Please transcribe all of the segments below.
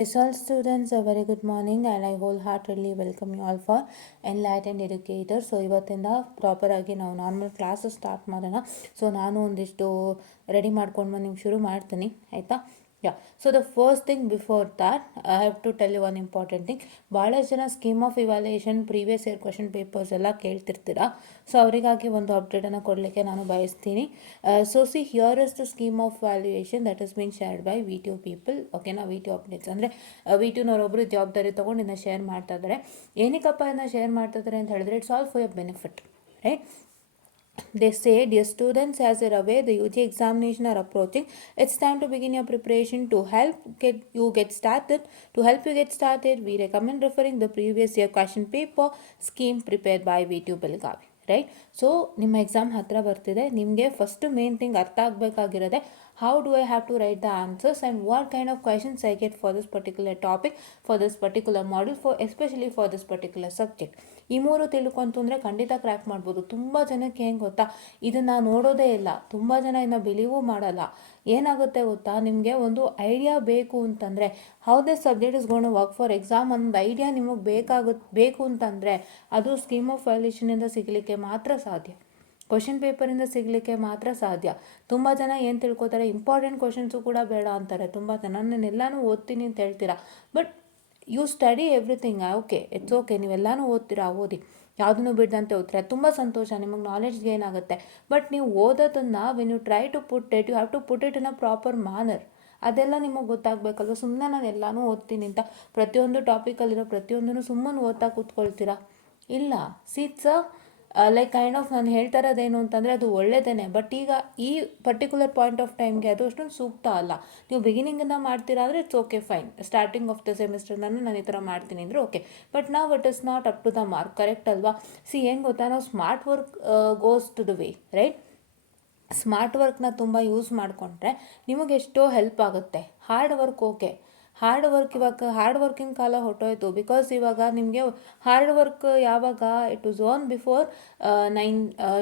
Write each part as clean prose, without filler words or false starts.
Yes, all students, a very good morning and I wholeheartedly welcome you all for Enlightened Educators. So ಇವತ್ತಿಂದ ಪ್ರಾಪರಾಗಿ ನಾವು normal classes start ಮಾಡೋಣ. So ನಾನು ಒಂದಿಷ್ಟು ready ಮಾಡ್ಕೊಂಡು ನಿಮ್ಗೆ ಶುರು ಮಾಡ್ತೀನಿ, ಆಯಿತಾ? So the first thing before that I have to tell you one important thing. ಭಾಳಷ್ಟು ಜನ scheme of evaluation previous year question papers ಎಲ್ಲ ಕೇಳ್ತಿರ್ತೀರಾ. ಸೊ ಅವರಿಗಾಗಿ ಒಂದು ಅಪ್ಡೇಟನ್ನು ಕೊಡಲಿಕ್ಕೆ ನಾನು ಬಯಸ್ತೀನಿ. So see here is the scheme of valuation that is been shared by ವಿ2 ಪೀಪಲ್. ಓಕೆನಾ, ವಿ2 ಅಪ್ಡೇಟ್ಸ್ ಅಂದರೆ ವಿ2ನವರೊಬ್ಬರು ಜವಾಬ್ದಾರಿ ತೊಗೊಂಡು ಇದನ್ನು ಶೇರ್ ಮಾಡ್ತಾ ಇದ್ದಾರೆ. ಏನಕ್ಕಪ್ಪ ಇದನ್ನು ಶೇರ್ ಮಾಡ್ತಾ ಇದ್ದಾರೆ ಅಂತ ಹೇಳಿದ್ರೆ it's all for your benefit, right? They say, dear students, as you're aware, the UG examination are approaching. It's time to begin your preparation to help you get started. To help you get started, we recommend referring the previous year question paper scheme prepared by V2 Belgavi. Right? So ನಿಮ್ಮ exam ಹತ್ತಿರ ಬರ್ತಿದೆ. ನಿಮಗೆ first main thing ಅರ್ಥ ಆಗಬೇಕಾಗಿರೋದೆ how do I have to write the answers and what kind of questions I get for this particular topic, for this particular module, especially for this particular subject. ಈ ಮೂರು ತಿಳ್ಕೊಂತಂದರೆ ಖಂಡಿತ crack ಮಾಡ್ಬೋದು. ತುಂಬ ಜನಕ್ಕೆ ಹೆಂಗೆ ಗೊತ್ತಾ, ಇದನ್ನು ನೋಡೋದೇ ಇಲ್ಲ, ತುಂಬ ಜನ ಇದನ್ನು ಬಿಲೀವೂ ಮಾಡಲ್ಲ. ಏನಾಗುತ್ತೆ ಗೊತ್ತಾ, ನಿಮಗೆ ಒಂದು ಐಡಿಯಾ ಬೇಕು ಅಂತಂದರೆ how this subject is going to work for exam ಅನ್ನೋದು ಐಡಿಯಾ ನಿಮಗೆ ಬೇಕು ಅಂತಂದರೆ ಅದು ಸ್ಕೀಮ್ ಆಫ್ ವ್ಯಾಲ್ಯೂಯೇಷನಿಂದ ಸಿಗಲಿಕ್ಕೆ ಮಾತ್ರ ಸಾಧ್ಯ, ಕ್ವಶನ್ ಪೇಪರಿಂದ ಸಿಗಲಿಕ್ಕೆ ಮಾತ್ರ ಸಾಧ್ಯ. ತುಂಬ ಜನ ಏನು ತಿಳ್ಕೊತಾರೆ, ಇಂಪಾರ್ಟೆಂಟ್ ಕ್ವಶನ್ಸು ಕೂಡ ಬೇಡ ಅಂತಾರೆ. ತುಂಬ ಜನ ನಾನೆಲ್ಲನೂ ಓದ್ತೀನಿ ಅಂತ ಹೇಳ್ತೀರಾ, but you study everything. Okay, it's okay, ನೀವೆಲ್ಲನೂ ಓದ್ತೀರಾ, ಓದಿ, ಯಾವುದನ್ನು ಬಿಡ್ದಂತೆ ಓದ್ತೀರಾ, ತುಂಬ ಸಂತೋಷ, ನಿಮಗೆ ನಾಲೆಡ್ಜ್ ಗೇನ್ ಆಗುತ್ತೆ. ಬಟ್ ನೀವು ಓದೋದನ್ನು when you try to put it, you have to put it in a proper manner. ಅದೆಲ್ಲ ನಿಮಗೆ ಗೊತ್ತಾಗಬೇಕಲ್ವ. ಸುಮ್ಮನೆ ನಾನು ಎಲ್ಲನೂ ಓದ್ತೀನಿ ಅಂತ ಪ್ರತಿಯೊಂದು ಟಾಪಿಕಲ್ಲಿರೋ ಪ್ರತಿಯೊಂದನ್ನು ಸುಮ್ಮನೆ ಓದ್ತಾ ಕೂತ್ಕೊಳ್ತೀರಾ? ಇಲ್ಲ. ಸಿಟ್ಸ್ ಲೈಕ್ ಕೈಂಡ್ ಆಫ್ ನಾನು ಹೇಳ್ತಾ ಇರೋದೇನು ಅಂತಂದರೆ ಅದು ಒಳ್ಳೆಯದೇ, ಬಟ್ ಈಗ ಈ ಪರ್ಟಿಕ್ಯುಲರ್ ಪಾಯಿಂಟ್ ಆಫ್ ಟೈಮ್ಗೆ ಅದು ಅಷ್ಟೊಂದು ಸೂಕ್ತ ಅಲ್ಲ. ನೀವು ಬಿಗಿನಿಂಗಿಂದ ಮಾಡ್ತೀರಾ ಅಂದರೆ it's okay, fine. Starting of the semester ನಾನು ಈ ಥರ ಮಾಡ್ತೀನಿ ಅಂದರೆ ಓಕೆ, ಬಟ್ ನಾವು it is not up to the mark, correct ಅಲ್ವಾ? ಸಿ ಏನು ಗೊತ್ತಾ, ನಾವು smart work goes to the way, right? Smart ವರ್ಕ್ನ ತುಂಬ ಯೂಸ್ ಮಾಡಿಕೊಂಡ್ರೆ ನಿಮಗೆ ಎಷ್ಟೋ ಹೆಲ್ಪ್ ಆಗುತ್ತೆ. Hard work okay, hard work ಇವಾಗ ಹಾರ್ಡ್ ವರ್ಕಿಂಗ್ ಕಾಲ ಹೊಟ್ಟೋಯ್ತು. ಬಿಕಾಸ್ ಇವಾಗ ನಿಮಗೆ ಹಾರ್ಡ್ ವರ್ಕ್ ಯಾವಾಗ it was on before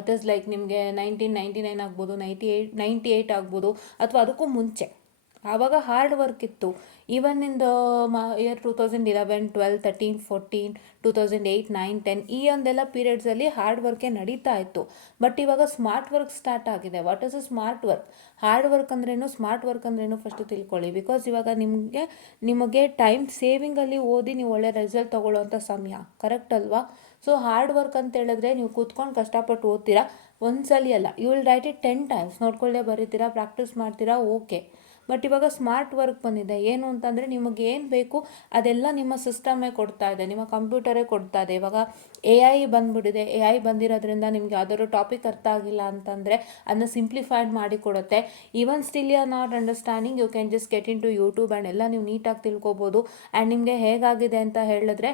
it is like ನಿಮಗೆ 1999 ಆಗ್ಬೋದು, 98 ಆಗ್ಬೋದು, ಅಥವಾ ಅದಕ್ಕೂ ಮುಂಚೆ ಆವಾಗ ಹಾರ್ಡ್ ವರ್ಕ್ ಇತ್ತು. ಈವನ್ ಇನ್ ದ ಇಯರ್ 2011, 12, 13, 14, 2008, 9, 10 ಈ ಒಂದೆಲ್ಲ ಪೀರಿಯಡ್ಸಲ್ಲಿ ಹಾರ್ಡ್ ವರ್ಕೇ ನಡೀತಾ ಇತ್ತು. ಬಟ್ ಇವಾಗ ಸ್ಮಾರ್ಟ್ ವರ್ಕ್ ಸ್ಟಾರ್ಟ್ ಆಗಿದೆ. What is a smart work? Hard work ಅಂದ್ರೇನು, ಸ್ಮಾರ್ಟ್ ವರ್ಕ್ ಅಂದ್ರೇನು ಫಸ್ಟ್ ತಿಳ್ಕೊಳ್ಳಿ. ಬಿಕಾಸ್ ಇವಾಗ ನಿಮಗೆ ಟೈಮ್ ಸೇವಿಂಗಲ್ಲಿ ಓದಿ ನೀವು ಒಳ್ಳೆ ರಿಸಲ್ಟ್ ತೊಗೊಳ್ಳೋವಂಥ ಸಮಯ, ಕರೆಕ್ಟ್ ಅಲ್ವಾ? ಸೊ ಹಾರ್ಡ್ ವರ್ಕ್ ಅಂತ ಹೇಳಿದ್ರೆ ನೀವು ಕೂತ್ಕೊಂಡು ಕಷ್ಟಪಟ್ಟು ಓದ್ತೀರಾ, ಒಂದ್ಸಲಿ ಅಲ್ಲ, you will write it 10 times, ನೋಡ್ಕೊಳ್ಳೇ ಬರೀತೀರಾ, ಪ್ರಾಕ್ಟೀಸ್ ಮಾಡ್ತೀರಾ, ಓಕೆ. ಬಟ್ ಇವಾಗ ಸ್ಮಾರ್ಟ್ ವರ್ಕ್ ಬಂದಿದೆ. ಏನು ಅಂತಂದರೆ ನಿಮಗೆ ಏನು ಬೇಕು ಅದೆಲ್ಲ ನಿಮ್ಮ ಸಿಸ್ಟಮೇ ಕೊಡ್ತಾ ಇದೆ, ನಿಮ್ಮ ಕಂಪ್ಯೂಟರೇ ಕೊಡ್ತಾ ಇದೆ. ಇವಾಗ AI ಬಂದುಬಿಟ್ಟಿದೆ. AI ಬಂದಿರೋದ್ರಿಂದ ನಿಮ್ಗೆ ಯಾವ್ದಾದ್ರು ಟಾಪಿಕ್ ಅರ್ಥ ಆಗಿಲ್ಲ ಅಂತಂದರೆ ಅದನ್ನ ಸಿಂಪ್ಲಿಫೈಡ್ ಮಾಡಿ ಕೊಡುತ್ತೆ. Even still you are not understanding, you can just get in to YouTube and ಎಲ್ಲ ನೀವು ನೀಟಾಗಿ ತಿಳ್ಕೊಬೋದು. ಆ್ಯಂಡ್ ನಿಮಗೆ ಹೇಗಾಗಿದೆ ಅಂತ ಹೇಳಿದ್ರೆ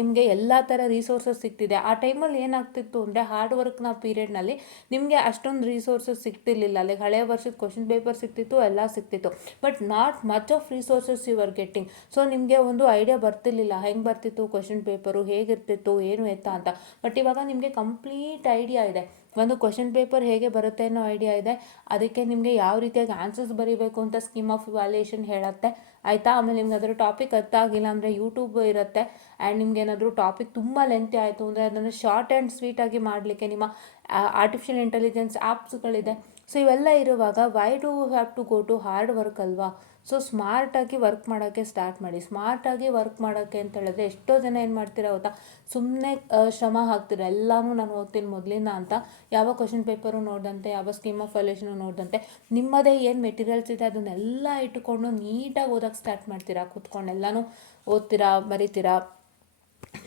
ನಿಮಗೆ ಎಲ್ಲ ಥರ ರಿಸೋರ್ಸಸ್ ಸಿಗ್ತಿದೆ. ಆ ಟೈಮಲ್ಲಿ ಏನಾಗ್ತಿತ್ತು ಅಂದರೆ ಹಾರ್ಡ್ ವರ್ಕ್ನ ಪೀರಿಯಡ್ನಲ್ಲಿ ನಿಮಗೆ ಅಷ್ಟೊಂದು ರಿಸೋರ್ಸಸ್ ಸಿಗ್ತಿರ್ಲಿಲ್ಲ. ಲೈಕ್ ಹಳೆಯ ವರ್ಷದ ಕ್ವಶನ್ ಪೇಪರ್ ಸಿಗ್ತಿತ್ತು, ಎಲ್ಲ ಸಿಗ್ತಿತ್ತು, but not much of resources you are getting. So ನಿಮಗೆ ಒಂದು ಐಡಿಯಾ ಬರ್ತಿರ್ಲಿಲ್ಲ, ಹೆಂಗೆ ಬರ್ತಿತ್ತು ಕ್ವಶನ್ ಪೇಪರು, ಹೇಗಿರ್ತಿತ್ತು, ಏನು ಎತ್ತ ಅಂತ. ಬಟ್ ಇವಾಗ ನಿಮಗೆ ಕಂಪ್ಲೀಟ್ ಐಡಿಯಾ ಇದೆ. ಒಂದು ಕ್ವಶನ್ ಪೇಪರ್ ಹೇಗೆ ಬರುತ್ತೆ ಅನ್ನೋ ಐಡಿಯಾ ಇದೆ. ಅದಕ್ಕೆ ನಿಮಗೆ ಯಾವ ರೀತಿಯಾಗಿ ಆನ್ಸರ್ಸ್ ಬರೀಬೇಕು ಅಂತ ಸ್ಕೀಮ್ ಆಫ್ ವ್ಯಾಲ್ಯೂಯೇಷನ್ ಹೇಳುತ್ತೆ, ಆಯಿತಾ? ಆಮೇಲೆ ನಿಮ್ಗೆ ಅದರ ಟಾಪಿಕ್ ಅರ್ಥ ಆಗಿಲ್ಲ ಅಂದರೆ ಯೂಟ್ಯೂಬ್ ಇರುತ್ತೆ. ಆ್ಯಂಡ್ ನಿಮ್ಗೆ ಏನಾದರೂ ಟಾಪಿಕ್ ತುಂಬ ಲೆಂತಿ ಆಯಿತು ಅಂದರೆ ಅದನ್ನು ಶಾರ್ಟ್ ಆ್ಯಂಡ್ ಸ್ವೀಟಾಗಿ ಮಾಡಲಿಕ್ಕೆ ನಿಮ್ಮ ಆರ್ಟಿಫಿಷಿಯಲ್ ಇಂಟೆಲಿಜೆನ್ಸ್ ಆ್ಯಪ್ಸ್ಗಳಿದೆ. ಸೊ ಇವೆಲ್ಲ ಇರುವಾಗ why do have to go to hard work ಅಲ್ವಾ? ಸೊ ಸ್ಮಾರ್ಟಾಗಿ ವರ್ಕ್ ಮಾಡೋಕ್ಕೆ ಸ್ಟಾರ್ಟ್ ಮಾಡಿ. ಸ್ಮಾರ್ಟಾಗಿ ವರ್ಕ್ ಮಾಡೋಕ್ಕೆ ಅಂತ ಹೇಳಿದ್ರೆ ಎಷ್ಟೋ ಜನ ಏನು ಮಾಡ್ತೀರಾ ಗೊತ್ತಾ, ಸುಮ್ಮನೆ ಶ್ರಮ ಹಾಕ್ತೀರ, ಎಲ್ಲನೂ ನಾನು ಓದ್ತೀನಿ ಮೊದಲಿಂದ ಅಂತ, ಯಾವ ಕ್ವಶನ್ ಪೇಪರು ನೋಡಿದಂತೆ, ಯಾವ ಸ್ಕೀಮ್ ಆಫ್ ವ್ಯಾಲ್ಯೂಯೇಷನು ನೋಡಿದಂತೆ, ನಿಮ್ಮದೇ ಏನು ಮೆಟೀರಿಯಲ್ಸ್ ಇದೆ ಅದನ್ನೆಲ್ಲ ಇಟ್ಟುಕೊಂಡು ನೀಟಾಗಿ ಓದೋಕ್ಕೆ ಸ್ಟಾರ್ಟ್ ಮಾಡ್ತೀರಾ. ಕೂತ್ಕೊಂಡು ಎಲ್ಲನೂ ಓದ್ತೀರಾ, ಬರೀತೀರಾ,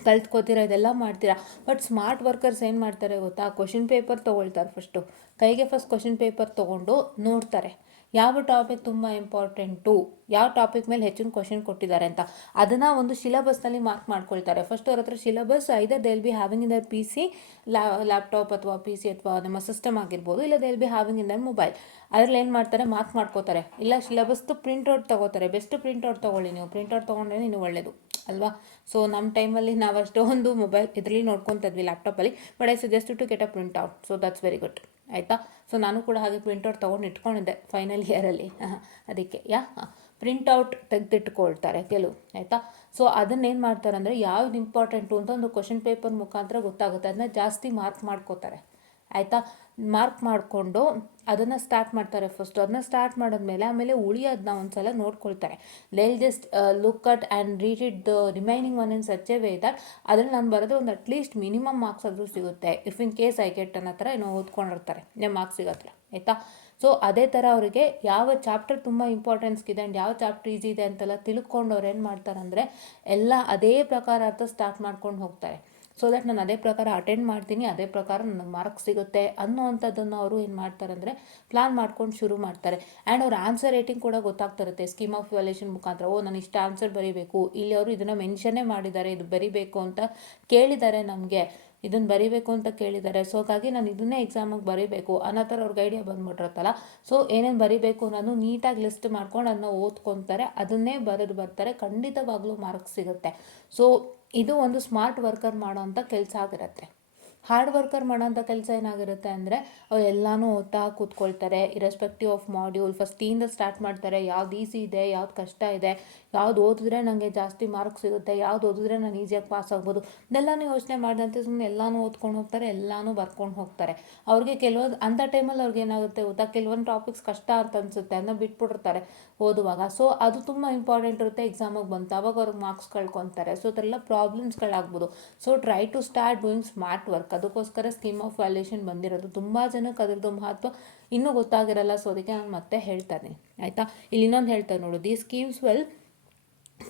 ಕಲ್ತ್ಕೋತೀರಾ, ಇದೆಲ್ಲ ಮಾಡ್ತೀರಾ. ಬಟ್ ಸ್ಮಾರ್ಟ್ ವರ್ಕರ್ಸ್ ಏನು ಮಾಡ್ತಾರೆ ಗೊತ್ತಾ, ಕ್ವಶನ್ ಪೇಪರ್ ತೊಗೊಳ್ತಾರೆ. ಕೈಗೆ ಫಸ್ಟ್ ಕ್ವಶನ್ ಪೇಪರ್ ತೊಗೊಂಡು ನೋಡ್ತಾರೆ ಯಾವ ಟಾಪಿಕ್ ತುಂಬ ಇಂಪಾರ್ಟೆಂಟು, ಯಾವ ಟಾಪಿಕ್ ಮೇಲೆ ಹೆಚ್ಚಿನ ಕ್ವಶನ್ ಕೊಟ್ಟಿದ್ದಾರೆ ಅಂತ. ಅದನ್ನು ಒಂದು ಸಿಲೆಬಸ್ನಲ್ಲಿ ಮಾರ್ಕ್ ಮಾಡ್ಕೊಳ್ತಾರೆ. ಫಸ್ಟ್ ಅವ್ರ ಹತ್ರ syllabus either they will be having in their PC, laptop ಅಥವಾ PC ಅಥವಾ ನಮ್ಮ ಸಿಸ್ಟಮ್ ಆಗಿರ್ಬೋದು, ಇಲ್ಲ they will be having in their mobile. ಅದರಲ್ಲಿ ಏನು ಮಾಡ್ತಾರೆ, ಮಾರ್ಕ್ ಮಾಡ್ಕೋತಾರೆ. ಇಲ್ಲ ಸಿಲೆಬಸ್ದು ಪ್ರಿಂಟ್ಔಟ್ ತೊಗೋತಾರೆ. ಬೆಸ್ಟ್ ಪ್ರಿಂಟ್ಔಟ್ ತೊಗೊಳ್ಳಿ, ನೀವು ಪ್ರಿಂಟ್ಔಟ್ ತೊಗೊಂಡ್ರೆ ಇನ್ನೂ ಒಳ್ಳೆಯದು ಅಲ್ವಾ? ಸೊ ನಮ್ಮ ಟೈಮಲ್ಲಿ ನಾವು ಅಷ್ಟೊಂದು ಮೊಬೈಲ್ ಇದರಲ್ಲಿ ನೋಡ್ಕೊತಿದ್ವಿ, ಲ್ಯಾಪ್ಟಾಪಲ್ಲಿ. But I suggest to get a printout, so that's very good, ಆಯಿತಾ? ಸೊ ನಾನು ಕೂಡ ಹಾಗೆ ಪ್ರಿಂಟ್ಔಟ್ ತೊಗೊಂಡು ಇಟ್ಕೊಂಡಿದ್ದೆ ಫೈನಲ್ ಇಯರಲ್ಲಿ, ಅದಕ್ಕೆ ಪ್ರಿಂಟೌಟ್ ತೆಗೆದಿಟ್ಕೊಳ್ತಾರೆ ಕೆಲವು, ಆಯಿತಾ. ಸೊ ಅದನ್ನೇನು ಮಾಡ್ತಾರೆ ಅಂದರೆ ಯಾವ್ದು ಇಂಪಾರ್ಟೆಂಟು ಅಂತ ಒಂದು ಕ್ವಶನ್ ಪೇಪರ್ ಮುಖಾಂತರ ಗೊತ್ತಾಗುತ್ತೆ, ಅದನ್ನ ಜಾಸ್ತಿ ಮಾರ್ಕ್ ಮಾಡ್ಕೋತಾರೆ, ಆಯಿತಾ. ಮಾರ್ಕ್ ಮಾಡಿಕೊಂಡು ಅದನ್ನು ಸ್ಟಾರ್ಟ್ ಮಾಡ್ತಾರೆ ಫಸ್ಟು. ಅದನ್ನ ಸ್ಟಾರ್ಟ್ ಮಾಡಿದ್ಮೇಲೆ ಆಮೇಲೆ ಉಳಿಯೋದನ್ನ ಒಂದು ಸಲ ನೋಡ್ಕೊಳ್ತಾರೆ. They just look at and read it the remaining one in such A way that ಅದ್ರಲ್ಲಿ ನಾನು ಬರೋದು ಒಂದು ಅಟ್ಲೀಸ್ಟ್ ಮಿನಿಮಮ್ ಮಾರ್ಕ್ಸ್ ಆದರೂ ಸಿಗುತ್ತೆ. If in case I get ಅನ್ನೋ ಥರ ಏನೋ ಓದ್ಕೊಂಡಿರ್ತಾರೆ, ಮಾರ್ಕ್ಸ್ ಸಿಗತ್ತೆ, ಆಯಿತಾ. ಸೊ ಅದೇ ಥರ ಅವರಿಗೆ ಯಾವ ಚಾಪ್ಟರ್ ತುಂಬ ಇಂಪಾರ್ಟೆನ್ಸ್ ಇದೆ ಆ್ಯಂಡ್ ಯಾವ ಚಾಪ್ಟರ್ ಈಸಿ ಇದೆ ಅಂತೆಲ್ಲ ತಿಳ್ಕೊಂಡು ಅವ್ರು ಏನು ಮಾಡ್ತಾರೆ ಅಂದರೆ ಎಲ್ಲ ಅದೇ ಪ್ರಕಾರ ಅರ್ಥ ಸ್ಟಾರ್ಟ್ ಮಾಡ್ಕೊಂಡು ಹೋಗ್ತಾರೆ. ಸೊ ದಟ್ ನಾನು ಅದೇ ಪ್ರಕಾರ ಅಟೆಂಡ್ ಮಾಡ್ತೀನಿ, ಅದೇ ಪ್ರಕಾರ ನನಗೆ ಮಾರ್ಕ್ಸ್ ಸಿಗುತ್ತೆ ಅನ್ನೋವಂಥದ್ದನ್ನು ಅವರು ಏನು ಮಾಡ್ತಾರೆ ಅಂದರೆ ಪ್ಲಾನ್ ಮಾಡ್ಕೊಂಡು ಶುರು ಮಾಡ್ತಾರೆ. ಆ್ಯಂಡ್ ಅವ್ರ ಆನ್ಸರ್ ರೇಟಿಂಗ್ ಕೂಡ ಗೊತ್ತಾಗ್ತಿರುತ್ತೆ ಸ್ಕೀಮ್ ಆಫ್ ವ್ಯಾಲ್ಯೂಯೇಷನ್ ಮುಖಾಂತರ. ನಾನು ಇಷ್ಟು ಆನ್ಸರ್ ಬರೀಬೇಕು, ಇಲ್ಲಿ ಅವರು ಇದನ್ನು ಮೆನ್ಷನ್ನೇ ಮಾಡಿದ್ದಾರೆ, ಇದು ಬರೀಬೇಕು ಅಂತ ಕೇಳಿದ್ದಾರೆ, ನಮಗೆ ಇದನ್ನು ಬರೀಬೇಕು ಅಂತ ಕೇಳಿದ್ದಾರೆ. ಸೊ ಹಾಗಾಗಿ ನಾನು ಇದನ್ನೇ ಎಕ್ಸಾಮಿಗೆ ಬರೀಬೇಕು ಅನ್ನೋ ಥರ ಅವ್ರಿಗೆ ಐಡಿಯಾ ಬಂದ್ಬಿಟ್ಟಿರುತ್ತಲ್ಲ. ಸೊ ಏನೇನು ಬರೀಬೇಕು ನಾನು ನೀಟಾಗಿ ಲಿಸ್ಟ್ ಮಾಡ್ಕೊಂಡು ಅದನ್ನ ಓದ್ಕೊತಾರೆ, ಅದನ್ನೇ ಬರೆದು ಬರ್ತಾರೆ, ಖಂಡಿತವಾಗ್ಲೂ ಮಾರ್ಕ್ಸ್ ಸಿಗುತ್ತೆ. ಸೊ ಇದು ಒಂದು ಸ್ಮಾರ್ಟ್ ವರ್ಕರ್ ಮಾಡೋವಂಥ ಕೆಲಸ ಆಗಿರುತ್ತೆ. ಹಾರ್ಡ್ ವರ್ಕರ್ ಮಾಡೋಂಥ ಕೆಲಸ ಏನಾಗಿರುತ್ತೆ ಅಂದರೆ ಅವ್ರು ಎಲ್ಲನೂ ಓದ್ತಾ ಕೂತ್ಕೊಳ್ತಾರೆ, ಇರೆಸ್ಪೆಕ್ಟಿವ್ ಆಫ್ ಮಾಡ್ಯೂಲ್ ಫಸ್ಟಿಂದ ಸ್ಟಾರ್ಟ್ ಮಾಡ್ತಾರೆ. ಯಾವ್ದು ಈಸಿ ಇದೆ, ಯಾವ್ದು ಕಷ್ಟ ಇದೆ, ಯಾವ್ದು ಓದಿದ್ರೆ ನನಗೆ ಜಾಸ್ತಿ ಮಾರ್ಕ್ಸ್ ಸಿಗುತ್ತೆ, ಯಾವ್ದು ಓದಿದ್ರೆ ನಾನು ಈಸಿಯಾಗಿ ಪಾಸ್ ಆಗ್ಬೋದು, ಇದೆಲ್ಲನೂ ಯೋಚನೆ ಮಾಡಿದಂತೆ ಸುಮ್ಮನೆ ಎಲ್ಲನೂ ಓದ್ಕೊಂಡು ಹೋಗ್ತಾರೆ, ಎಲ್ಲನೂ ಬರ್ಕೊಂಡು ಹೋಗ್ತಾರೆ. ಅವ್ರಿಗೆ ಕೆಲವೊಂದು ಅಂಥ ಟೈಮಲ್ಲಿ ಅವ್ರಿಗೆ ಏನಾಗುತ್ತೆ ಗೊತ್ತಾ, ಕೆಲವೊಂದು ಟಾಪಿಕ್ಸ್ ಕಷ್ಟ ಅಂತ ಅನಿಸುತ್ತೆ, ಅದನ್ನ ಬಿಟ್ಬಿಟ್ಟಿರ್ತಾರೆ ಓದುವಾಗ. ಸೊ ಅದು ತುಂಬ ಇಂಪಾರ್ಟೆಂಟ್ ಇರುತ್ತೆ ಎಕ್ಸಾಮಿಗೆ ಬಂತು, ಅವಾಗ ಅವ್ರಿಗೆ ಮಾರ್ಕ್ಸ್ ಕಳ್ಕೊತಾರೆ. ಸೊ ಅದೆಲ್ಲ ಪ್ರಾಬ್ಲಮ್ಸ್ಗಳಾಗ್ಬೋದು. So try to start doing smart work. ಅದಕ್ಕೋಸ್ಕರ ಸ್ಕೀಮ್ ಆಫ್ ವ್ಯಾಲ್ಯೂಯೇಷನ್ ಬಂದಿರೋದು. ತುಂಬ ಜನಕ್ಕೆ ಅದರದ್ದು ಮಹತ್ವ ಇನ್ನೂ ಗೊತ್ತಾಗಿರಲ್ಲ. ಸೊ ಅದಕ್ಕೆ ನಾನು ಮತ್ತೆ ಹೇಳ್ತಾ ಇದ್ದೀನಿ, ಆಯಿತಾ. ಇಲ್ಲಿ ಇನ್ನೊಂದು ಹೇಳ್ತಾರೆ ನೋಡು, the schemes will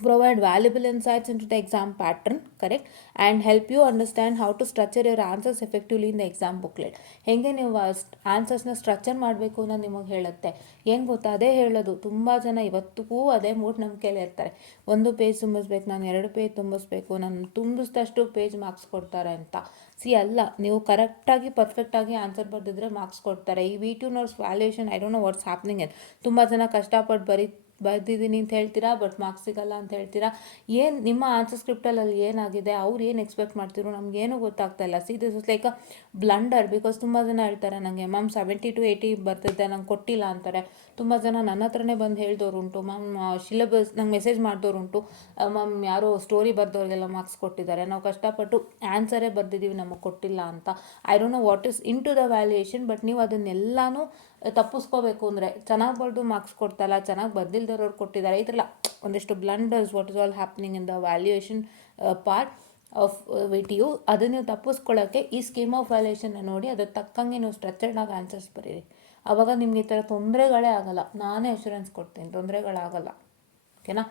provide valuable insights into the exam pattern, correct, and help you understand how to structure your answers effectively in the exam booklet. ಹೆಂಗೆ ನೀವು ಆನ್ಸರ್ಸ್ನ ಸ್ಟ್ರಕ್ಚರ್ ಮಾಡಬೇಕು ಅನ್ನೋದು ನಿಮಗೆ ಹೇಳುತ್ತೆ. ಏನು ಗೊತ್ತಾ, ಅದೇ ಹೇಳೋದು. ತುಂಬ ಜನ ಇವತ್ತಿಗೂ ಅದೇ ಮೂಢನಂಬಿಕೆಯಲ್ಲಿ ಇರ್ತಾರೆ. 1 ಪೇಜ್ ತುಂಬಿಸ್ಬೇಕು, ನಾನು 2 ಪೇಜ್ ತುಂಬಿಸ್ಬೇಕು, ನಾನು ತುಂಬಿಸಿದಷ್ಟು ಪೇಜ್ ಮಾರ್ಕ್ಸ್ ಕೊಡ್ತಾರೆ ಅಂತ. ಅಲ್ಲ, ನೀವು ಕರೆಕ್ಟಾಗಿ ಪರ್ಫೆಕ್ಟಾಗಿ ಆನ್ಸರ್ ಬರೆದಿದ್ರೆ ಮಾರ್ಕ್ಸ್ ಕೊಡ್ತಾರೆ. ಈ V2 notes valuation I don't no what's happening in. ತುಂಬ ಜನ ಕಷ್ಟಪಟ್ಟು ಬರ್ದಿದ್ದೀನಿ ಅಂತ ಹೇಳ್ತೀರಾ, ಬಟ್ ಮಾರ್ಕ್ಸ್ ಸಿಗಲ್ಲ ಅಂತ ಹೇಳ್ತೀರಾ. ಏನು ನಿಮ್ಮ ಆನ್ಸರ್ ಸ್ಕ್ರಿಪ್ಟಲ್ಲಿ ಏನಾಗಿದೆ, ಅವ್ರು ಏನು ಎಕ್ಸ್ಪೆಕ್ಟ್ ಮಾಡ್ತಿರೋ ನಮಗೇನು ಗೊತ್ತಾಗ್ತಾ ಇಲ್ಲ. This is like a blunder. Because ತುಂಬ ಜನ ಹೇಳ್ತಾರೆ ನನಗೆ, ಮ್ಯಾಮ್ 70 to 80 ಬರ್ತಿದ್ದೆ, ನಂಗೆ ಕೊಟ್ಟಿಲ್ಲ ಅಂತಾರೆ. ತುಂಬ ಜನ ನನ್ನ ಹತ್ರನೇ ಬಂದು ಹೇಳಿದವ್ರುಂಟು, ಮ್ಯಾಮ್ ಸಿಲೆಬಸ್ ನಂಗೆ ಮೆಸೇಜ್ ಮಾಡಿದವ್ರುಂಟು, ಮ್ಯಾಮ್ ಯಾರೋ ಸ್ಟೋರಿ ಬರ್ದವ್ರಿಗೆಲ್ಲ ಮಾರ್ಕ್ಸ್ ಕೊಟ್ಟಿದ್ದಾರೆ, ನಾವು ಕಷ್ಟಪಟ್ಟು ಆನ್ಸರೇ ಬರ್ದಿದ್ದೀವಿ, ನಮಗೆ ಕೊಟ್ಟಿಲ್ಲ ಅಂತ. I don't know what is in to the valuation, but ನೀವು ಅದನ್ನೆಲ್ಲನೂ ತಪ್ಪಿಸ್ಕೋಬೇಕು ಅಂದರೆ ಚೆನ್ನಾಗಿ ಬರೆದು ಮಾರ್ಕ್ಸ್ ಕೊಡ್ತಲ್ಲ, ಚೆನ್ನಾಗಿ ಬರ್ದಿಲ್ದವ್ರವ್ರು ಕೊಟ್ಟಿದ್ದಾರೆ, ಈ ಥರ ಒಂದಿಷ್ಟು blunders what is all happening in the valuation part of VTU. ಅದನ್ನು ನೀವು ತಪ್ಪಿಸ್ಕೊಳ್ಳೋಕ್ಕೆ ಈ ಸ್ಕೀಮ್ ಆಫ್ ವ್ಯಾಲ್ಯೂಯೇಷನ್ನ ನೋಡಿ ಅದ್ರ ತಕ್ಕಂಗೆ ನೀವು ಸ್ಟ್ರಕ್ಚರ್ಡಾಗಿ ಆನ್ಸರ್ಸ್ ಬರೀರಿ. ಆವಾಗ ನಿಮ್ಗೆ ಈ ಥರ ತೊಂದರೆಗಳೇ ಆಗಲ್ಲ. ನಾನೇ ಅಶ್ಯೂರೆನ್ಸ್ ಕೊಡ್ತೀನಿ, ತೊಂದರೆಗಳಾಗಲ್ಲ, ಓಕೆನಾ.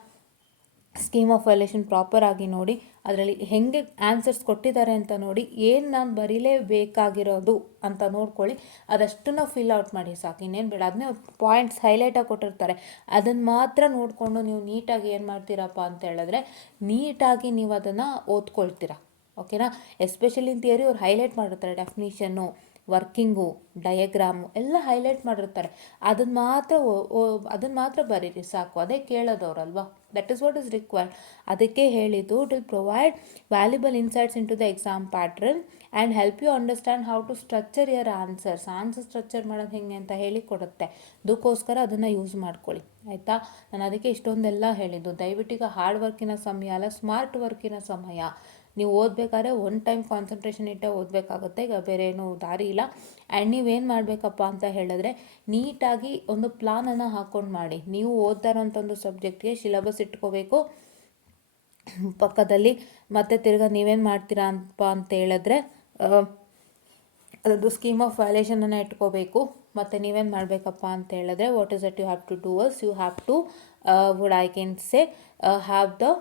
ಸ್ಕೀಮ್ ಆಫ್ ವ್ಯಾಲ್ಯೂಯೇಷನ್ ಪ್ರಾಪರ್ ಆಗಿ ನೋಡಿ, ಅದರಲ್ಲಿ ಹೆಂಗೆ ಆನ್ಸರ್ಸ್ ಕೊಟ್ಟಿದ್ದಾರೆ ಅಂತ ನೋಡಿ, ಏನು ನಾನು ಬರೀಲೇಬೇಕಾಗಿರೋದು ಅಂತ ನೋಡ್ಕೊಳ್ಳಿ, ಅದಷ್ಟನ್ನು ಫಿಲ್ ಔಟ್ ಮಾಡಿ ಸಾಕು, ಇನ್ನೇನು ಬೇಡ. ಅದನ್ನೇ ಪಾಯಿಂಟ್ಸ್ ಹೈಲೈಟಾಗಿ ಕೊಟ್ಟಿರ್ತಾರೆ, ಅದನ್ನು ಮಾತ್ರ ನೋಡಿಕೊಂಡು ನೀವು ನೀಟಾಗಿ ಏನು ಮಾಡ್ತೀರಪ್ಪ ಅಂತ ಹೇಳಿದ್ರೆ ನೀಟಾಗಿ ನೀವು ಅದನ್ನು ಓದ್ಕೊಳ್ತೀರಾ, ಓಕೆನಾ. ಎಸ್ಪೆಷಲಿ ಇನ್ ಥಿಯರಿ ಅವ್ರು ಹೈಲೈಟ್ ಮಾಡಿರ್ತಾರೆ, ಡೆಫಿನಿಷನ್ನು, ವರ್ಕಿಂಗು, ಡಯಾಗ್ರಾಮು ಎಲ್ಲ ಹೈಲೈಟ್ ಮಾಡಿರ್ತಾರೆ. ಅದನ್ನು ಮಾತ್ರ ಬರೀರಿ ಸಾಕು. ಅದೇ ಕೇಳೋದವ್ರಲ್ವಾ, that is what is required. ಅದಕ್ಕೆ ಹೇಳಿದ್ದು, it will provide valuable insights in to the exam pattern and help you understand how to structure your answers. Answer structure ಮಾಡೋದು ಹೆಂಗೆ ಅಂತ ಹೇಳಿ ಕೊಡುತ್ತೆ. ಅದಕ್ಕೋಸ್ಕರ ಅದನ್ನು ಯೂಸ್ ಮಾಡ್ಕೊಳ್ಳಿ, ಆಯಿತಾ. ನಾನು ಅದಕ್ಕೆ ಇಷ್ಟೊಂದೆಲ್ಲ ಹೇಳಿದ್ದು. ದಯವಿಟ್ಟು ಈಗ ಹಾರ್ಡ್ ವರ್ಕಿನ ಸಮಯ ಅಲ್ಲ, ಸ್ಮಾರ್ಟ್ ವರ್ಕಿನ ಸಮಯ. ನೀವು ಓದಬೇಕಾದ್ರೆ ಒನ್ ಟೈಮ್ ಕಾನ್ಸಂಟ್ರೇಷನ್ ಇಟ್ಟೆ ಓದಬೇಕಾಗುತ್ತೆ, ಈಗ ಬೇರೆ ಏನೂ ದಾರಿ ಇಲ್ಲ. ಆ್ಯಂಡ್ ನೀವೇನು ಮಾಡಬೇಕಪ್ಪ ಅಂತ ಹೇಳಿದ್ರೆ ನೀಟಾಗಿ ಒಂದು ಪ್ಲಾನನ್ನು ಹಾಕ್ಕೊಂಡು ಮಾಡಿ. ನೀವು ಓದ್ತಾ ಇರೋಂಥ ಒಂದು ಸಬ್ಜೆಕ್ಟ್ಗೆ ಸಿಲೆಬಸ್ ಇಟ್ಕೋಬೇಕು ಪಕ್ಕದಲ್ಲಿ. ಮತ್ತು ತಿರ್ಗಾ ನೀವೇನು ಮಾಡ್ತೀರಾ ಅಂತ ಹೇಳಿದ್ರೆ ಅದರದ್ದು ಸ್ಕೀಮ್ ಆಫ್ ವ್ಯಾಲ್ಯೂಯೇಷನನ್ನು ಇಟ್ಕೋಬೇಕು. ಮತ್ತು ನೀವೇನು ಮಾಡಬೇಕಪ್ಪ ಅಂತ ಹೇಳಿದ್ರೆ what is that you have to do as, you have to would I can say have the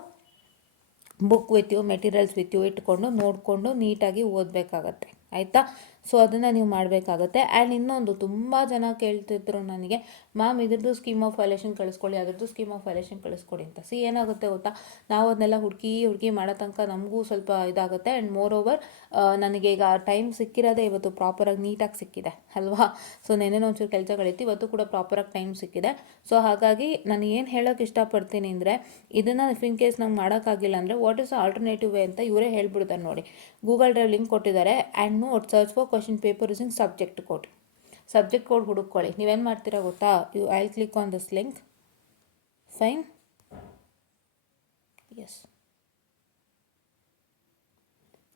book with you, materials with you ಇಟ್ಕೊಂಡು ನೋಡಿಕೊಂಡು ನೀಟಾಗಿ ಓದಬೇಕಾಗತ್ತೆ, ಆಯಿತಾ. ಸೊ ಅದನ್ನು ನೀವು ಮಾಡಬೇಕಾಗತ್ತೆ. ಆ್ಯಂಡ್ ಇನ್ನೊಂದು, ತುಂಬ ಜನ ಕೇಳ್ತಿದ್ರು ನನಗೆ, ಮ್ಯಾಮ್ ಇದ್ರದ್ದು ಸ್ಕೀಮ್ ಆಫ್ ವ್ಯಾಲ್ಯೂಯೇಷನ್ ಕಳಿಸ್ಕೊಳ್ಳಿ, ಅದರದ್ದು ಸ್ಕೀಮ್ ಆಫ್ ವ್ಯಾಲ್ಯೂಯೇಷನ್ ಕಳಿಸ್ಕೊಡಿ ಅಂತ. ಏನಾಗುತ್ತೆ ಗೊತ್ತಾ, ನಾವು ಅದನ್ನೆಲ್ಲ ಹುಡುಕಿ ಮಾಡೋ ತನಕ ನಮಗೂ ಸ್ವಲ್ಪ ಇದಾಗುತ್ತೆ. ಆ್ಯಂಡ್ ಮೋರ್ ಓವರ್ ನನಗೆ ಈಗ ಟೈಮ್ ಸಿಕ್ಕಿರೋದೇ ಇವತ್ತು ಪ್ರಾಪರಾಗಿ ನೀಟಾಗಿ ಸಿಕ್ಕಿದೆ ಅಲ್ವಾ. ಸೊ ನೆನ್ನೆ ಒಂಚೂರು ಕೆಲಸಗಳಿತ್ತು, ಇವತ್ತು ಕೂಡ ಪ್ರಾಪರಾಗಿ ಟೈಮ್ ಸಿಕ್ಕಿದೆ. ಸೊ ಹಾಗಾಗಿ ನಾನು ಏನು ಹೇಳೋಕ್ಕೆ ಇಷ್ಟಪಡ್ತೀನಿ ಅಂದರೆ, ಇದನ್ನು ಇಫ್ ಇನ್ ಕೇಸ್ ನಂಗೆ ಮಾಡೋಕ್ಕಾಗಿಲ್ಲ ಅಂದರೆ ವಾಟ್ ಇಸ್ ಆಲ್ಟರ್ನೇಟಿವ್ ವೇ ಅಂತ ಇವರೇ ಹೇಳ್ಬಿಡ್ತಾರೆ ನೋಡಿ. ಗೂಗಲ್ ಡ್ರೈವ್ ಲಿಂಕ್ ಕೊಟ್ಟಿದ್ದಾರೆ, and note search for question paper using subject code ಹುಡುಕೊಳ್ಳಿ. ನೀವೇನು ಮಾಡ್ತೀರಾ ಗೊತ್ತಾ, I click on this link. Fine. Yes,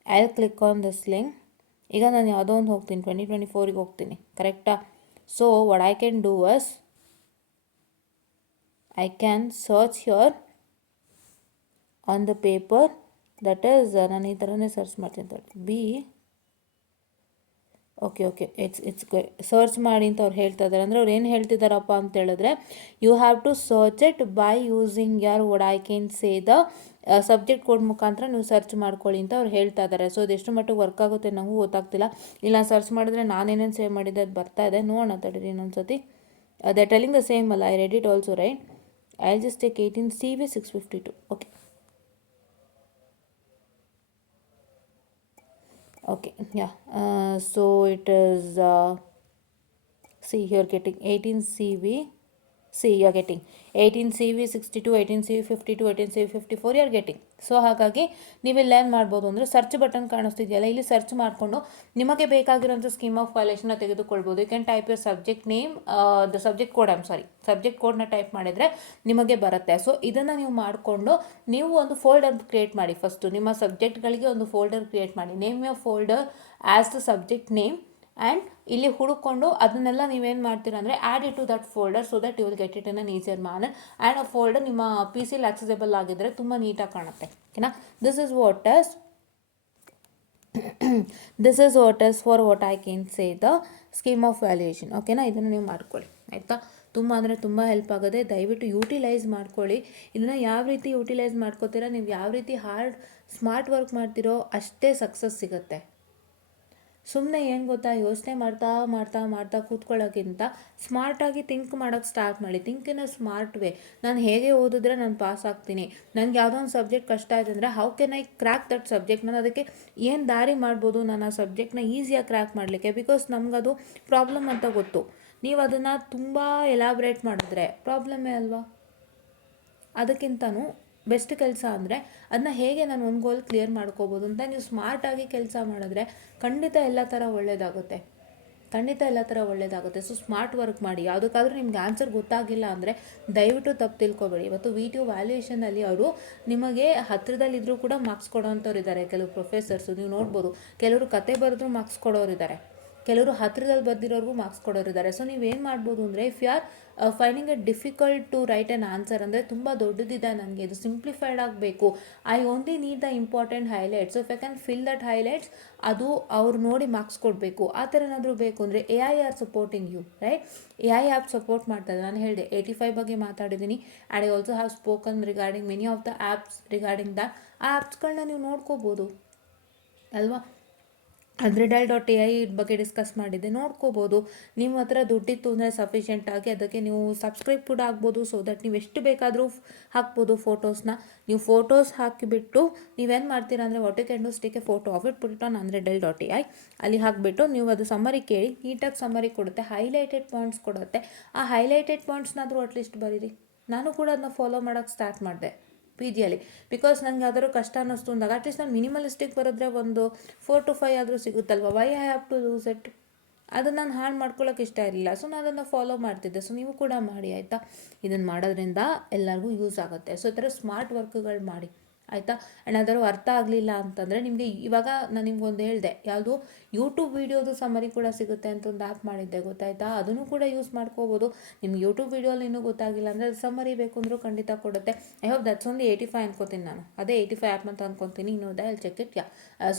I will click on this link. ಈಗ ನಾನು ಯಾವುದೋ ಒಂದು ಹೋಗ್ತೀನಿ, 2024ಗೆ ಹೋಗ್ತೀನಿ, ಕರೆಕ್ಟಾ? So what I can do is, I can search here on the paper, that is ನಾನು ಈ ಥರನೇ ಸರ್ಚ್ ಮಾಡ್ತೀನಿ. ಬಿ ಓಕೆ ಇಟ್ಸ್ ಸರ್ಚ್ ಮಾಡಿ ಅಂತ ಅವ್ರು ಹೇಳ್ತಾ ಇದ್ದಾರೆ. ಅಂದರೆ ಅವ್ರು ಏನು ಹೇಳ್ತಿದ್ದಾರಪ್ಪ ಅಂತ ಹೇಳಿದ್ರೆ, you have to search it by using your what I can say the subject code ಮುಖಾಂತರ ನೀವು ಸರ್ಚ್ ಮಾಡ್ಕೊಳ್ಳಿ ಅಂತ ಅವ್ರು ಹೇಳ್ತಾ ಇದ್ದಾರೆ. ಸೊ ಅದೆಷ್ಟು ಮಟ್ಟಿಗೆ ವರ್ಕ್ ಆಗುತ್ತೆ ನನಗೂ ಗೊತ್ತಾಗ್ತಿಲ್ಲ. ಇಲ್ಲ ಸರ್ಚ್ ಮಾಡಿದ್ರೆ ನಾನೇನೇನು ಸೇವ್ ಮಾಡಿದ್ದೆ ಅದು ಬರ್ತಾ ಇದೆ, ನೋಡೋಣ ತಡೀರಿ ಇನ್ನೊಂದು ಸತಿ. ದೇ ಟೆಲಿಂಗ್ ದ ಸೇಮ್ ಅಲ್ಲ, I read it also right. I'll just take 18 CV 652. Okay, yeah. So it is see, you're getting 18 CV. See, you're getting 18 CV 62, 18 CV 52, 18 CV 54 you're getting. So ಹಾಗಾಗಿ ನೀವಿಲ್ಲಿ ಏನು ಮಾಡ್ಬೋದು ಅಂದರೆ, search button ಕಾಣಿಸ್ತಿದೆಯಲ್ಲ, ಇಲ್ಲಿ search ಮಾಡಿಕೊಂಡು ನಿಮಗೆ ಬೇಕಾಗಿರೋಂಥ scheme of ವೈಲೇಷನ್ನ ತೆಗೆದುಕೊಳ್ಬೋದು. You can type your subject name, the subject code, subject ಕೋಡ್ನ ಟೈಪ್ ಮಾಡಿದರೆ ನಿಮಗೆ ಬರುತ್ತೆ. ಸೊ ಇದನ್ನು ನೀವು ಮಾಡಿಕೊಂಡು ನೀವು ಒಂದು ಫೋಲ್ಡರ್ ಕ್ರಿಯೇಟ್ ಮಾಡಿ. ಫಸ್ಟು ನಿಮ್ಮ ಸಬ್ಜೆಕ್ಟ್ಗಳಿಗೆ ಒಂದು ಫೋಲ್ಡರ್ ಕ್ರಿಯೇಟ್ ಮಾಡಿ. Name your folder as the subject name and ಇಲ್ಲಿ ಹುಡುಕೊಂಡು ಅದನ್ನೆಲ್ಲ ನೀವೇನು ಮಾಡ್ತೀರಾ ಅಂದರೆ add it to that folder, so that you will get it in an easier manner. And ಆ ಫೋಲ್ಡರ್ ನಿಮ್ಮ ಪಿ ಸಿಲಿ ಆಕ್ಸೆಸಬಲ್ ಆಗಿದ್ದರೆ ತುಂಬ ನೀಟಾಗಿ ಕಾಣುತ್ತೆ. ಓಕೆನಾ? This is what is for what I can say the scheme of valuation. ಓಕೆನಾ? ಇದನ್ನು ನೀವು ಮಾಡ್ಕೊಳ್ಳಿ, ಆಯಿತಾ? ತುಂಬ ಅಂದರೆ ತುಂಬ ಹೆಲ್ಪ್ ಆಗೋದೆ. ದಯವಿಟ್ಟು ಯೂಟಿಲೈಸ್ ಮಾಡ್ಕೊಳ್ಳಿ. ಇದನ್ನು ಯಾವ ರೀತಿ ಯೂಟಿಲೈಸ್ ಮಾಡ್ಕೋತೀರಾ, ನೀವು ಯಾವ ರೀತಿ ಸ್ಮಾರ್ಟ್ ವರ್ಕ್ ಮಾಡ್ತೀರೋ ಅಷ್ಟೇ ಸಕ್ಸಸ್ ಸಿಗುತ್ತೆ. ಸುಮ್ಮನೆ ಏನು ಗೊತ್ತಾ, ಯೋಚನೆ ಮಾಡ್ತಾ ಕೂತ್ಕೊಳ್ಳೋಕ್ಕಿಂತ ಸ್ಮಾರ್ಟಾಗಿ ಥಿಂಕ್ ಮಾಡೋಕ್ಕೆ ಸ್ಟಾರ್ಟ್ ಮಾಡಿ. Think in a smart way. ನಾನು ಹೇಗೆ ಓದಿದ್ರೆ ನಾನು ಪಾಸ್ ಆಗ್ತೀನಿ, ನನಗೆ ಯಾವುದೋ ಒಂದು ಸಬ್ಜೆಕ್ಟ್ ಕಷ್ಟ ಆಯ್ತು ಅಂದರೆ how can I crack that subject, ನಾನು ಅದಕ್ಕೆ ಏನು ದಾರಿ ಮಾಡ್ಬೋದು ನಾನು ಆ ಸಬ್ಜೆಕ್ಟ್ನ ಈಸಿಯಾಗಿ ಕ್ರ್ಯಾಕ್ ಮಾಡಲಿಕ್ಕೆ. ಬಿಕಾಸ್ ನಮಗದು ಪ್ರಾಬ್ಲಮ್ ಅಂತ ಗೊತ್ತು. ನೀವು ಅದನ್ನು ತುಂಬ ಎಲಾಬ್ರೇಟ್ ಮಾಡಿದ್ರೆ ಪ್ರಾಬ್ಲಮ್ಮೇ ಅಲ್ವಾ? ಅದಕ್ಕಿಂತನೂ ಬೆಸ್ಟ್ ಕೆಲಸ ಅಂದರೆ ಅದನ್ನ ಹೇಗೆ ನಾನು ಒಂದು ಗೋಲ್ ಕ್ಲಿಯರ್ ಮಾಡ್ಕೋಬೋದು ಅಂತ ನೀವು ಸ್ಮಾರ್ಟಾಗಿ ಕೆಲಸ ಮಾಡಿದ್ರೆ ಖಂಡಿತ ಎಲ್ಲ ಥರ ಒಳ್ಳೆಯದಾಗುತ್ತೆ. ಸೊ ಸ್ಮಾರ್ಟ್ ವರ್ಕ್ ಮಾಡಿ. ಯಾವುದಕ್ಕಾದ್ರೂ ನಿಮ್ಗೆ ಆನ್ಸರ್ ಗೊತ್ತಾಗಿಲ್ಲ ಅಂದರೆ ದಯವಿಟ್ಟು ತಪ್ಪು ತಿಳ್ಕೊಬೇಡಿ. ಇವತ್ತು ವಿಡಿಯೋ ವ್ಯಾಲ್ಯೂಯೇಷನಲ್ಲಿ ಅವರು ನಿಮಗೆ ಹತ್ತಿರದಲ್ಲಿದ್ದರೂ ಕೂಡ ಮಾರ್ಕ್ಸ್ ಕೊಡೋವಂಥವ್ರು ಇದ್ದಾರೆ. ಕೆಲವು ಪ್ರೊಫೆಸರ್ಸು ನೀವು ನೋಡ್ಬೋದು, ಕೆಲವರು ಕತೆ ಬರೆದ್ರೂ ಮಾರ್ಕ್ಸ್ ಕೊಡೋರಿದ್ದಾರೆ, ಕೆಲವರು ಹತ್ತಿರದಲ್ಲಿ ಬರ್ದಿರೋರ್ಗೂ ಮಾರ್ಕ್ಸ್ ಕೊಡೋರಿದ್ದಾರೆ. ಸೊ ನೀವೇನು ಮಾಡ್ಬೋದು ಅಂದರೆ, if you are finding it difficult to write on answer, ಅಂದರೆ ತುಂಬ ದೊಡ್ಡದಿದೆ ನನಗೆ, ಇದು ಸಿಂಪ್ಲಿಫೈಡ್ ಆಗಬೇಕು, I only need the important highlights, if I can fill that highlights, ಅದು ಅವ್ರು ನೋಡಿ ಮಾರ್ಕ್ಸ್ ಕೊಡಬೇಕು, ಆ ಥರ ಏನಾದರೂ ಬೇಕು ಅಂದರೆ AI are supporting you, right? AI app support ಮಾಡ್ತಾರೆ. ನಾನು ಹೇಳಿದೆ 85 ಬಗ್ಗೆ ಮಾತಾಡಿದ್ದೀನಿ. And I also have spoken regarding many of the apps regarding that. ಆ ಆ್ಯಪ್ಸ್ಗಳನ್ನ ನೀವು ನೋಡ್ಕೋಬೋದು ಅಲ್ವಾ? Adredal.ai ಬಗ್ಗೆ ಡಿಸ್ಕಸ್ ಮಾಡಿದ್ದೆ, ನೋಡ್ಕೋಬೋದು. ನಿಮ್ಮ ಹತ್ರ ದುಡ್ಡಿತ್ತು ಅಂದರೆ ಸಫಿಷಿಯೆಂಟಾಗಿ ಅದಕ್ಕೆ ನೀವು ಸಬ್ಸ್ಕ್ರೈಬ್ ಕೂಡ ಆಗ್ಬೋದು. ಸೊ ದಟ್ ನೀವು ಎಷ್ಟು ಬೇಕಾದರೂ ಹಾಕ್ಬೋದು ಫೋಟೋಸ್ನ. ನೀವು ಫೋಟೋಸ್ ಹಾಕಿಬಿಟ್ಟು ನೀವೇನು ಮಾಡ್ತೀರಾ ಅಂದರೆ, what you can do, take a photo of it, put it on Adredal.ai, ಅಲ್ಲಿ ಹಾಕಿಬಿಟ್ಟು ನೀವು ಅದು ಸಮ್ಮರಿ ಕೇಳಿ, ನೀಟಾಗಿ ಸಮ್ಮರಿ ಕೊಡುತ್ತೆ, ಹೈಲೈಟೆಡ್ ಪಾಯಿಂಟ್ಸ್ ಕೊಡುತ್ತೆ. ಆ ಹೈಲೈಟೆಡ್ ಪಾಯಿಂಟ್ಸ್ನಾದರೂ ಅಟ್ಲೀಸ್ಟ್ ಬರೀರಿ. ನಾನು ಕೂಡ ಅದನ್ನ ಫಾಲೋ ಮಾಡೋಕ್ಕೆ ಸ್ಟಾರ್ಟ್ ಮಾಡಿದೆ PGಯಲ್ಲಿ. ಬಿಕಾಸ್ ನನಗೆ ಯಾವ್ದಾದ್ರು ಕಷ್ಟ ಅನ್ನಿಸ್ತು ಅಂದಾಗ ಅಟ್ಲೀಸ್ಟ್ ನಾನು ಮಿನಿಮಲಿಸ್ಟಿಕ್ ಬರೆದ್ರೆ ಒಂದು 4 to 5 ಆದರೂ ಸಿಗುತ್ತಲ್ವ. Why I have to lose it? ಅದನ್ನು ನಾನು ಹಾಳು ಮಾಡ್ಕೊಳ್ಳೋಕೆ ಇಷ್ಟ ಇರಲಿಲ್ಲ. ಸೊ ನಾನು ಅದನ್ನು ಫಾಲೋ ಮಾಡ್ತಿದ್ದೆ. ಸೊ ನೀವು ಕೂಡ ಮಾಡಿ, ಆಯಿತಾ? ಇದನ್ನು ಮಾಡೋದ್ರಿಂದ ಎಲ್ಲರಿಗೂ ಯೂಸ್ ಆಗುತ್ತೆ. ಸೊ ಈ ಥರ ಸ್ಮಾರ್ಟ್ ವರ್ಕ್ಗಳು ಮಾಡಿ, ಆಯಿತಾ? ಆ್ಯಂಡ್ ಅದಾದ್ರು ಅರ್ಥ ಆಗಲಿಲ್ಲ ಅಂತಂದರೆ ನಿಮಗೆ ಇವಾಗ ನಾನು ನಿಮ್ಗೊಂದು ಹೇಳಿದೆ, ಯಾವುದು ಯೂಟ್ಯೂಬ್ ವೀಡಿಯೋದು ಸಮ್ಮರಿ ಕೂಡ ಸಿಗುತ್ತೆ ಅಂತ ಒಂದು ಆ್ಯಪ್ ಮಾಡಿದ್ದೆ, ಗೊತ್ತಾಯ್ತಾ? ಅದನ್ನು ಕೂಡ ಯೂಸ್ ಮಾಡ್ಕೋಬೋದು. ನಿಮ್ಗೆ ಯೂಟ್ಯೂಬ್ ವೀಡಿಯೋಲ್ಲಿ ಇನ್ನೂ ಗೊತ್ತಾಗಿಲ್ಲ ಅಂದರೆ ಅದು ಸಮ್ಮರಿ ಬೇಕು ಅಂದರೂ ಖಂಡಿತ ಕೊಡುತ್ತೆ. ಐ ಹೋಪ್ ದಟ್ಸ್ ಓನ್ಲಿ 85 ಅನ್ಕೋತೀನಿ ನಾನು. ಅದೇ 85 ಆ್ಯಪ್ ಅಂತ ಅನ್ಕೊತೀನಿ. ಇನ್ನೋದೆ ಅಲ್ಲಿ ಚೆಕ್ ಇಟ್.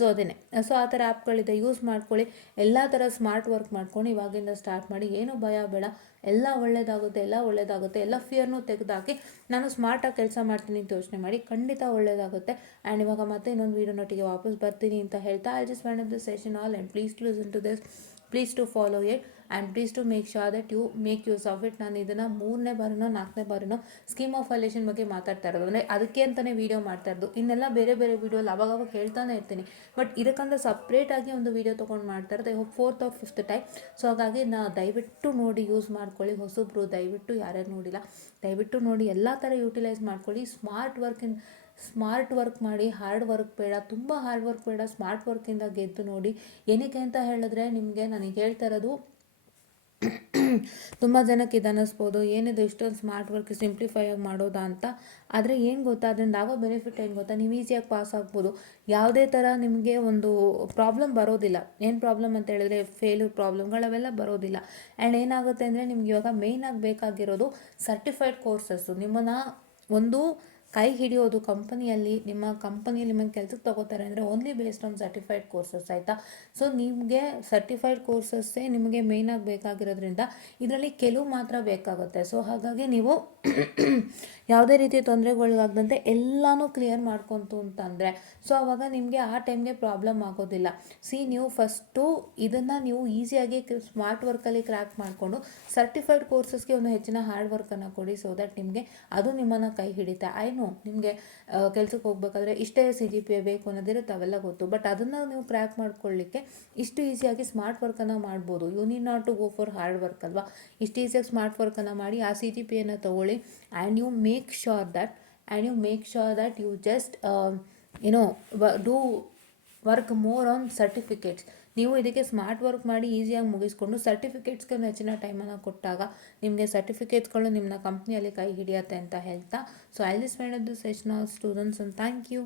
ಸೊ ಅದೇನೆ. ಸೊ ಆ ಥರ ಆ್ಯಪ್ಗಳಿದೆ, ಯೂಸ್ ಮಾಡ್ಕೊಳ್ಳಿ. ಎಲ್ಲ ಥರ ಸ್ಮಾರ್ಟ್ ವರ್ಕ್ ಮಾಡ್ಕೊಂಡು ಇವಾಗಿಂದ ಸ್ಟಾರ್ಟ್ ಮಾಡಿ. ಏನೂ ಭಯ ಬೇಡ, ಎಲ್ಲ ಒಳ್ಳೆಯದಾಗುತ್ತೆ. ಎಲ್ಲ ಫಿಯರ್ನೂ ತೆಗೆದಾಕಿ ನಾನು ಸ್ಮಾರ್ಟಾಗಿ ಕೆಲಸ ಮಾಡ್ತೀನಿ ಅಂತ ಯೋಚನೆ ಮಾಡಿ, ಖಂಡಿತ ಒಳ್ಳೆಯದಾಗುತ್ತೆ. ಆ್ಯಂಡ್ ಇವಾಗ ಮತ್ತೆ ಇನ್ನೊಂದು ವೀಡಿಯೋನೊಟ್ಟಿಗೆ ವಾಪಸ್ ಬರ್ತೀನಿ ಅಂತ ಹೇಳ್ತಾ, I just wind up this session all and please to listen to this, please to follow it and please to make sure that you make use of it. ನಾನು ಇದನ್ನು 3ನೇ ಬಾರಿನೋ 4ನೇ ಬಾರಿನೋ ಸ್ಕೀಮ್ ಆಫ್ ವೈಲೇಷನ್ ಬಗ್ಗೆ ಮಾತಾಡ್ತಾ ಇರೋದು, ಅಂದರೆ ಅದಕ್ಕೆ ಅಂತಲೇ ವೀಡಿಯೋ ಮಾಡ್ತಾ ಇರೋದು. ಇನ್ನೆಲ್ಲ ಬೇರೆ ವೀಡಿಯೋಲ್ಲಿ ಅವಾಗ ಹೇಳ್ತಾನೆ ಇರ್ತೀನಿ, ಬಟ್ ಇದಕ್ಕಂತ ಸಪ್ರೇಟಾಗಿ ಒಂದು ವೀಡಿಯೋ ತೊಗೊಂಡು ಮಾಡ್ತಾ ಇರೋದು. 4th or 5th time. So ಹಾಗಾಗಿ ದಯವಿಟ್ಟು ನೋಡಿ, ಯೂಸ್ ಮಾಡ್ಕೊಳ್ಳಿ. ಹೊಸಬ್ರು ದಯವಿಟ್ಟು ಯಾರ್ಯಾರು ನೋಡಿಲ್ಲ ದಯವಿಟ್ಟು ನೋಡಿ, ಎಲ್ಲ ಥರ ಯೂಟಿಲೈಸ್ ಮಾಡ್ಕೊಳ್ಳಿ. ಸ್ಮಾರ್ಟ್ ವರ್ಕ್ ಮಾಡಿ, ಹಾರ್ಡ್ ವರ್ಕ್ ಬೇಡ, ತುಂಬ ಹಾರ್ಡ್ ವರ್ಕ್ ಬೇಡ, ಸ್ಮಾರ್ಟ್ ವರ್ಕಿಂದ ಗೆದ್ದು ನೋಡಿ. ಏನಕ್ಕೆ ಅಂತ ಹೇಳಿದ್ರೆ, ನಿಮಗೆ ನನಗೆ ಹೇಳ್ತಾ ಇರೋದು ತುಂಬ ಜನಕ್ಕೆ ಇದು ಅನ್ನಿಸ್ಬೋದು, ಏನಿದು ಇಷ್ಟೊಂದು ಸ್ಮಾರ್ಟ್ ವರ್ಕ್ ಸಿಂಪ್ಲಿಫೈ ಆಗಿ ಮಾಡೋದಾ ಅಂತ. ಆದರೆ ಏನು ಗೊತ್ತಾ, ಅದರಿಂದ ಆಗೋ ಬೆನಿಫಿಟ್ ಏನು ಗೊತ್ತಾ, ನೀವು ಈಸಿಯಾಗಿ ಪಾಸ್ ಆಗ್ಬೋದು. ಯಾವುದೇ ಥರ ನಿಮಗೆ ಒಂದು ಪ್ರಾಬ್ಲಮ್ ಬರೋದಿಲ್ಲ. ಏನು ಪ್ರಾಬ್ಲಮ್ ಅಂತ ಹೇಳಿದ್ರೆ ಫೇಲ್ಯೂರ್ ಪ್ರಾಬ್ಲಮ್ಗಳವೆಲ್ಲ ಬರೋದಿಲ್ಲ. ಆ್ಯಂಡ್ ಏನಾಗುತ್ತೆ ಅಂದರೆ ನಿಮ್ಗೆ ಇವಾಗ ಮೇಯ್ನಾಗಿ ಬೇಕಾಗಿರೋದು ಸರ್ಟಿಫೈಡ್ ಕೋರ್ಸಸ್ಸು. ನಿಮ್ಮನ್ನು ಒಂದು ಕೈ ಹಿಡಿಯೋದು ಕಂಪನಿಯಲ್ಲಿ, ನಿಮ್ಮ ಕಂಪನಿಯಲ್ಲಿ ನಿಮಗೆ ಕೆಲಸಕ್ಕೆ ತಗೋತಾರೆ ಅಂದರೆ only based on certified courses, ಆಯಿತಾ. ಸೊ ನಿಮಗೆ ಸರ್ಟಿಫೈಡ್ ಕೋರ್ಸಸ್ಸೇ ನಿಮಗೆ ಮೇಯ್ನಾಗಿ ಬೇಕಾಗಿರೋದ್ರಿಂದ ಇದರಲ್ಲಿ ಕೆಲವು ಮಾತ್ರ ಬೇಕಾಗುತ್ತೆ. ಸೊ ಹಾಗಾಗಿ ನೀವು ಯಾವುದೇ ರೀತಿ ತೊಂದರೆಗೊಳಗಾಗದಂತೆ ಎಲ್ಲನೂ ಕ್ಲಿಯರ್ ಮಾಡ್ಕೊತು ಅಂತಂದರೆ, ಸೊ ಆವಾಗ ನಿಮಗೆ ಆ ಟೈಮ್ಗೆ ಪ್ರಾಬ್ಲಮ್ ಆಗೋದಿಲ್ಲ. ನೀವು ಫಸ್ಟು ಇದನ್ನು ನೀವು ಈಸಿಯಾಗಿ ಸ್ಮಾರ್ಟ್ ವರ್ಕಲ್ಲಿ ಕ್ರ್ಯಾಕ್ ಮಾಡಿಕೊಂಡು ಸರ್ಟಿಫೈಡ್ ಕೋರ್ಸಸ್ಗೆ ಒಂದು ಹೆಚ್ಚಿನ ಹಾರ್ಡ್ ವರ್ಕನ್ನು ಕೊಡಿ. ಸೊ ದಟ್ ನಿಮಗೆ ಅದು ನಿಮ್ಮನ್ನು ಕೈ ಹಿಡಿತೆ. ನಿಮಗೆ ಕೆಲಸಕ್ಕೆ ಹೋಗ್ಬೇಕಾದ್ರೆ ಇಷ್ಟೇ CGPA ಬೇಕು ಅನ್ನೋದಿರುತ್ತೆ, ಅವೆಲ್ಲ ಗೊತ್ತು. ಬಟ್ ಅದನ್ನು ನೀವು ಕ್ರ್ಯಾಕ್ ಮಾಡ್ಕೊಳ್ಳಿಕ್ಕೆ ಇಷ್ಟು ಈಸಿಯಾಗಿ ಸ್ಮಾರ್ಟ್ ವರ್ಕನ್ನು ಮಾಡ್ಬೋದು. You need not to go for hard work ಅಲ್ವಾ. ಇಷ್ಟು ಈಸಿಯಾಗಿ ಸ್ಮಾರ್ಟ್ ವರ್ಕನ್ನು ಮಾಡಿ ಆ CGPAನ ತೊಗೊಳ್ಳಿ. And you make sure that you just do work more on certificates. ನೀವು ಇದಕ್ಕೆ ಸ್ಮಾರ್ಟ್ ವರ್ಕ್ ಮಾಡಿ ಈಸಿಯಾಗಿ ಮುಗಿಸ್ಕೊಂಡು ಸರ್ಟಿಫಿಕೇಟ್ಸ್ಗೆ ಹೆಚ್ಚಿನ ಟೈಮನ್ನು ಕೊಟ್ಟಾಗ ನಿಮಗೆ ಸರ್ಟಿಫಿಕೇಟ್ಸ್ಗಳು ನಿಮ್ಮ ಕಂಪ್ನಿಯಲ್ಲಿ ಕೈ ಹಿಡಿಯತ್ತೆ ಅಂತ ಹೇಳ್ತಾ, so I just find the session of students, and thank you.